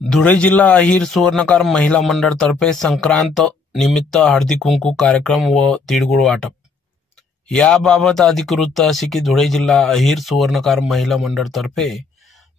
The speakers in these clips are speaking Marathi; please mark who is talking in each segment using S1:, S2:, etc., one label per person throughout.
S1: धुळे जिल्हा अहिर सुवर्णकार महिला मंडळ तर्फे संक्रांत निमित्त हळदी कुंकू कार्यक्रम व तिळगुळ वाटप. याबाबत अधिकृत अशी की धुळे जिल्हा अहिर सुवर्णकार महिला मंडळ तर्फे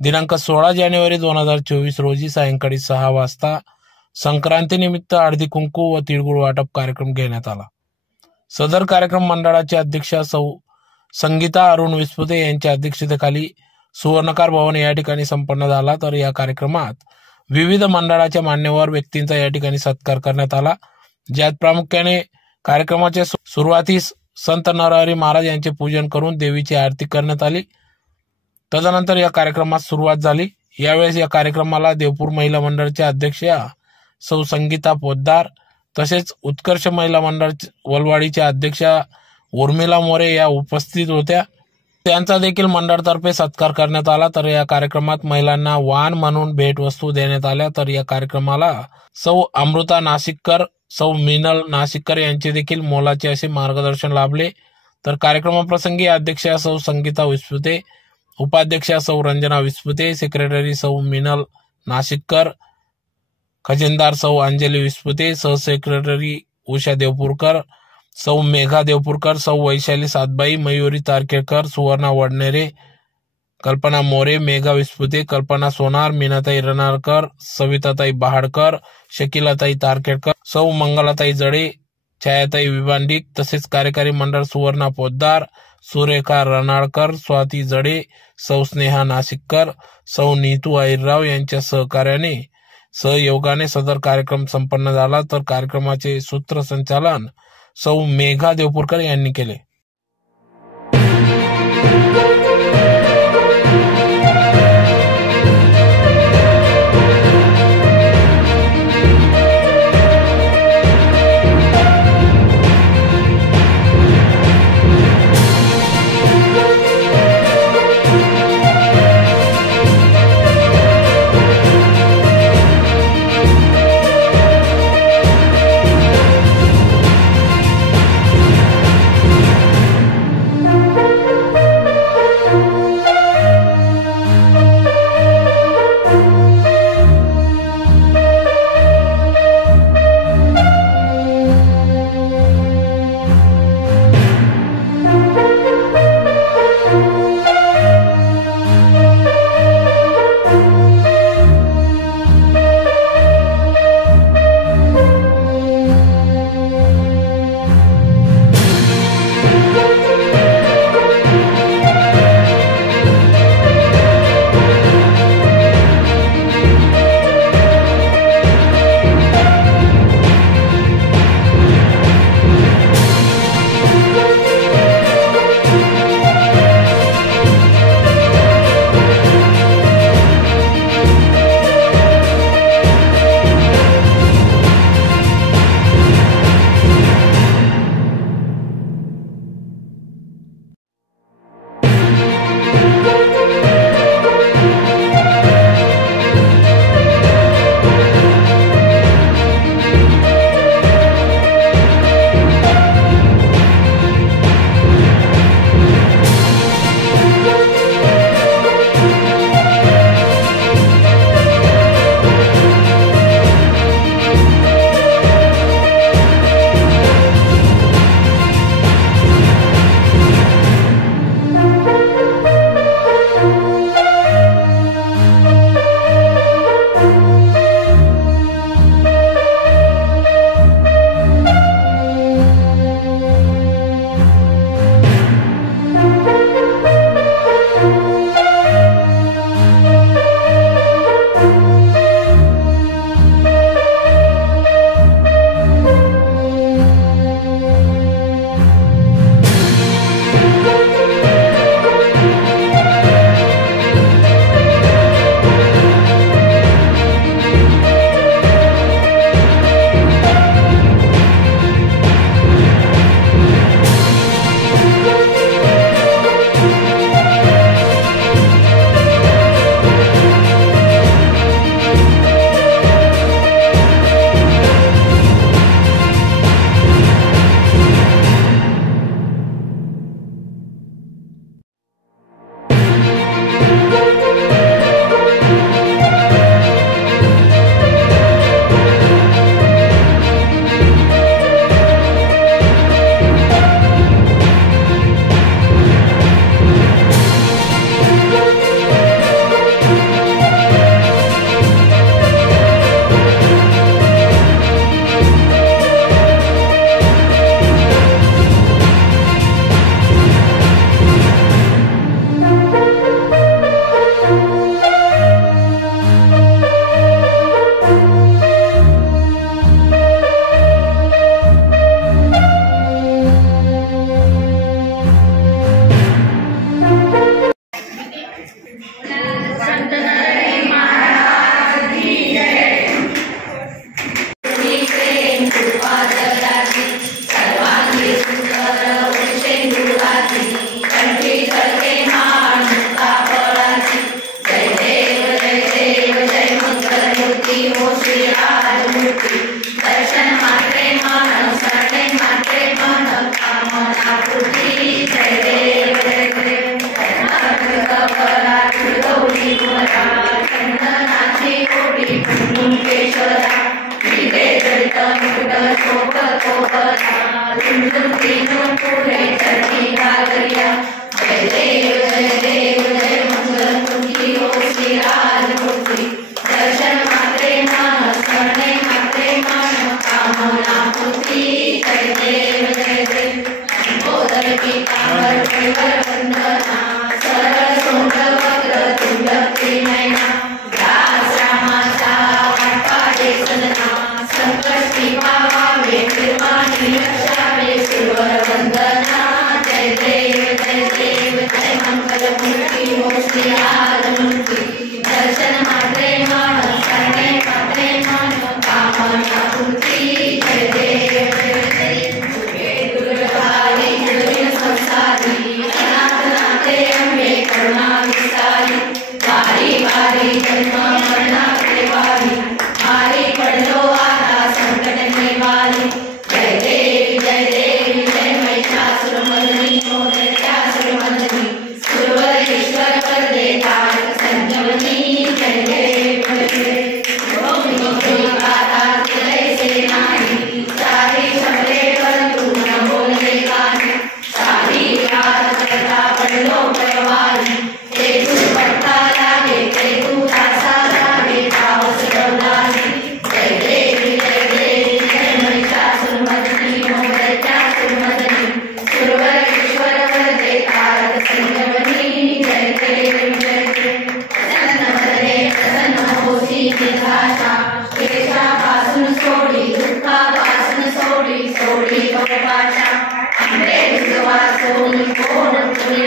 S1: दिनांक सोळा जानेवारी दोन हजार चोवीस रोजी सायंकाळी सहा वाजता संक्रांतीनिमित्त हळदी कुंकू व तिळगुळ वाटप कार्यक्रम घेण्यात आला. सदर कार्यक्रम मंडळाचे अध्यक्षा सौ संगीता अरुण विस्पुते यांच्या अध्यक्षतेखाली सुवर्णकार भवन या ठिकाणी संपन्न झाला. तर या कार्यक्रमात विविध मंडळाच्या मान्यवर व्यक्तींचा या ठिकाणी सत्कार करण्यात आला. ज्यात प्रामुख्याने कार्यक्रमाच्या सु- सुरुवातीस संत नरहरी महाराज यांचे पूजन करून देवीची आरती करण्यात आली. तदनंतर या कार्यक्रमात सुरुवात झाली. यावेळेस या कार्यक्रमाला देवपूर महिला मंडळच्या अध्यक्षा सौ संगीता पोद्दार तसेच उत्कर्ष महिला मंडळ वलवाडीच्या अध्यक्षा उर्मिला मोरे या उपस्थित होत्या. त्यांचा देखील मंडळातर्फे सत्कार करण्यात आला. तर या कार्यक्रमात महिलांना वाण म्हणून भेटवस्तू देण्यात आल्या. तर या कार्यक्रमाला सौ अमृता नाशिककर सौ मिनल नाशिककर यांचे देखील मोलाचे असे मार्गदर्शन लाभले. तर कार्यक्रमाप्रसंगी अध्यक्षा सौ संगीता विस्पुते उपाध्यक्षा सौ रंजना विस्पुते सेक्रेटरी सौ मिनल नाशिककर खजिनदार सौ अंजली विस्पुते सहसेक्रेटरी उषा देवपूरकर सौ मेघा देवपूरकर सौ वैशाली सातबाई मयुरी तारखेकर सुवर्णा वडनेरे कल्पना मोरे मेघा विस्पुते कल्पना सोनार मीनाताई रनारकर सविताताई बहाडकर शकिलाताई तारखेडकर सौ मंगलाताई जडे छायाताई विभांडिक तसेच कार्यकारी मंडळ सुवर्णा पोद्दार सुरेखा रनाळकर स्वाती जडे सौ स्नेहा नाशिककर सौ नीतू आईरराव यांच्या सहकार्याने सहयोगाने सदर कार्यक्रम संपन्न झाला. तर कार्यक्रमाचे सूत्रसंचालन सौ मेघा देवपूरकर यांनी केले.
S2: जय देव जय देव जय मंगल मुखी ओ श्री राम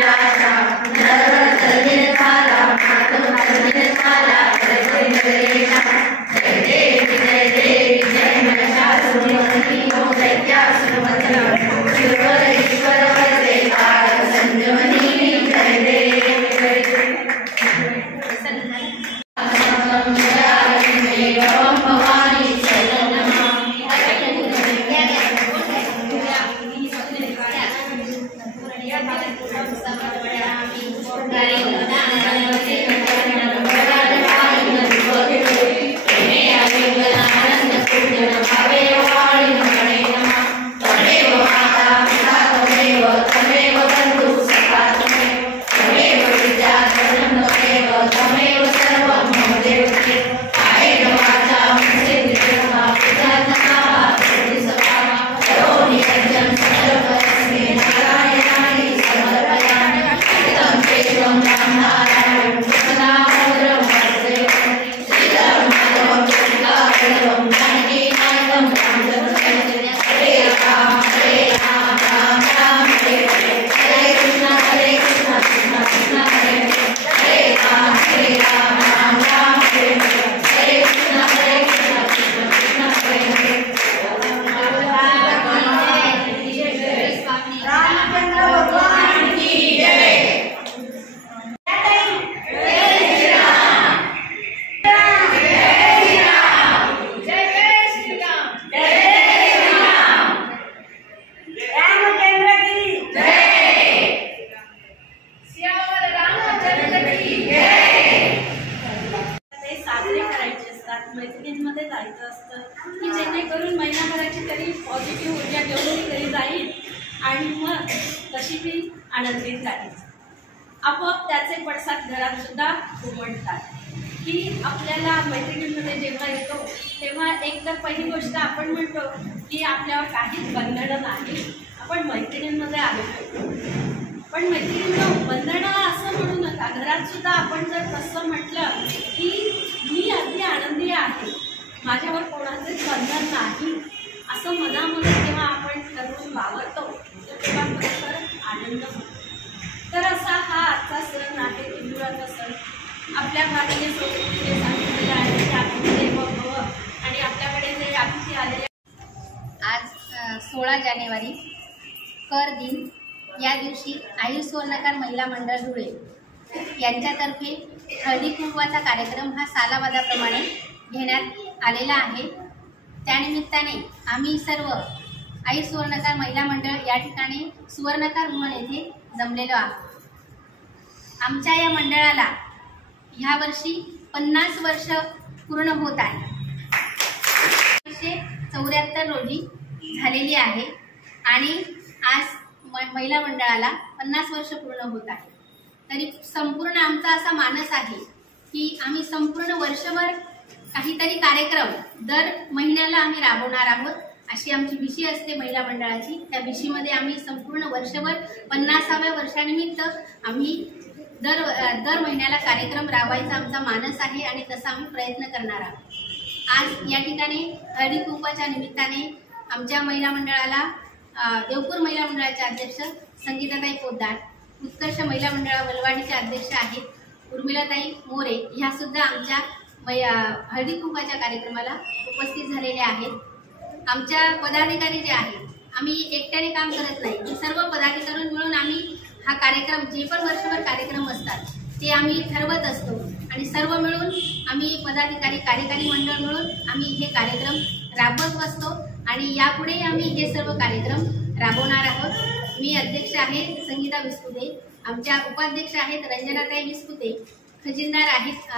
S2: रामचंद्र आपोआप त्याचे पडसाद घरात सुद्धा उमटतात. की आपल्याला मैत्रिणींमध्ये जेव्हा येतो तेव्हा एक तर पहिली गोष्ट आपण म्हणतो की आपल्यावर काहीच बंधनं नाही आपण मैत्रिणींमध्ये आलो पण मैत्रिणींना बंधनं असं म्हणू नका. घरात सुद्धा आपण जर तसं म्हटलं की मी अगदी आनंदी आहे माझ्यावर कोणाचेच बंधन नाही असं मनामध्ये जेव्हा आपण ठरवून वावरतो तेव्हा खरोखर आनंद होतो तर असा हा आजचा सण आहे तिळगुळाचा सण आपल्या भारतीय संस्कृतीने सांगितलेलं आहे की अतिथी देवो भव आणि आपल्याकडे जे अतिथी आलेले
S3: आज सोळा जानेवारी कर दिन. या दिवशी आयुष सुवर्णकार महिला मंडळ धुळे यांच्यातर्फे हळदी कुंकवाचा कार्यक्रम हा सालावादाप्रमाणे घेण्यात आलेला आहे. त्यानिमित्ताने आम्ही सर्व आई सुवर्णकार महिला मंडळ या ठिकाणी सुवर्णकार भवन येथे जमलेलो आहोत. आमच्या या मंडळाला ह्या वर्षी पन्नास वर्ष पूर्ण होत आहे. एकोणीसशे चौऱ्याहत्तर रोजी झालेली आहे आणि आज म- महिला मंडळाला पन्नास वर्ष पूर्ण होत आहे. तरी संपूर्ण आमचा असा मानस आहे की आम्ही संपूर्ण वर्षभर काहीतरी कार्यक्रम दर महिन्याला आम्ही राबवणार आहोत अशी आमची विशी असते महिला मंडळाची. त्या विशीमध्ये आम्ही संपूर्ण वर्षभर पन्नासाव्या वर्षानिमित्त आम्ही दर दर महिन्याला कार्यक्रम राबवायचा आमचा मानस आहे आणि तसा आम्ही प्रयत्न करणार आहोत. आज या ठिकाणी हळदी कुंपाच्या निमित्ताने आमच्या महिला मंडळाला देवपूर महिला मंडळाचे अध्यक्ष संगीताताई पोद्दार उत्कर्ष महिला मंडळा वलवाडीच्या अध्यक्ष आहेत उर्मिलाताई मोरे ह्या सुद्धा आमच्या मै हळदी कुंपाच्या कार्यक्रमाला उपस्थित झालेल्या आहेत. आमच्या पदाधिकारी जे आहेत आम्ही एकट्याने काम करत नाही. सर्व पदाधिकारी मिळून आम्ही हा कार्यक्रम जे पण वर्षभर कार्यक्रम असतात ते आम्ही ठरवत असतो. आणि सर्व मिळून आम्ही पदाधिकारी कार्यकारी मंडळ मिळून आम्ही हे कार्यक्रम राबवत असतो आणि यापुढे आम्ही हे सर्व कार्यक्रम राबवणार आहोत. मी अध्यक्ष आहे संगीता विस्पुते आमच्या उपाध्यक्ष आहेत रंजनाताई विस्पुते खजिनदार आहेत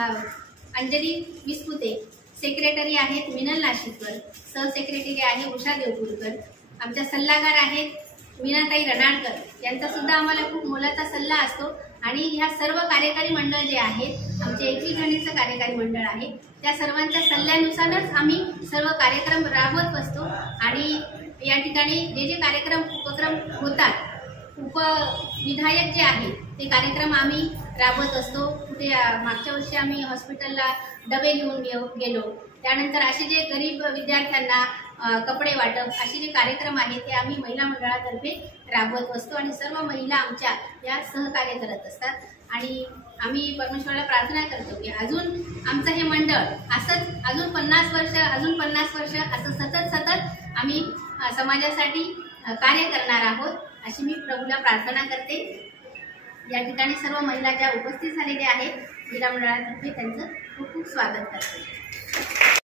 S3: अंजली विस्पुते सेक्रेटरी आहेत मिनल नाशिककर. सहसेक्रेटरी आहे उषा देवपूरकर. आमच्या सल्लागार आहेत मीनाताई रणाडकर यांचा सुद्धा आम्हाला खूप मोलाचा सल्ला असतो. आणि ह्या सर्व कार्यकारी मंडळ जे आहेत आमचे एकवीस जणीचं कार्यकारी मंडळ आहे त्या सर्वांच्या सल्ल्यानुसारच आम्ही सर्व कार्यक्रम राबवत असतो आणि या ठिकाणी जे जे कार्यक्रम उपक्रम होतात उपविधायक जे आहे ते कार्यक्रम आम्ही राबवत असतो. कुठे मागच्या वर्षी आम्ही हॉस्पिटलला डबे घेऊन गेलो गेलो. त्यानंतर असे जे गरीब विद्यार्थ्यांना कपडे वाटप असे जे कार्यक्रम आहेत ते आम्ही महिला मंडळातर्फे राबवत असतो आणि सर्व महिला आमच्या या सहकार्य करत असतात. आणि आम्ही परमेश्वराला प्रार्थना करतो की अजून आमचं हे मंडळ असंच अजून पन्नास वर्ष अजून पन्नास वर्ष असं सतत सतत आम्ही समाजासाठी कार्य करणार आहोत अशी मी प्रभूला प्रार्थना करते. या ठिकाणी सर्व महिला ज्या उपस्थित झालेल्या आहेत महिला मंडळातर्फे त्यांचं खूप खूप स्वागत करते.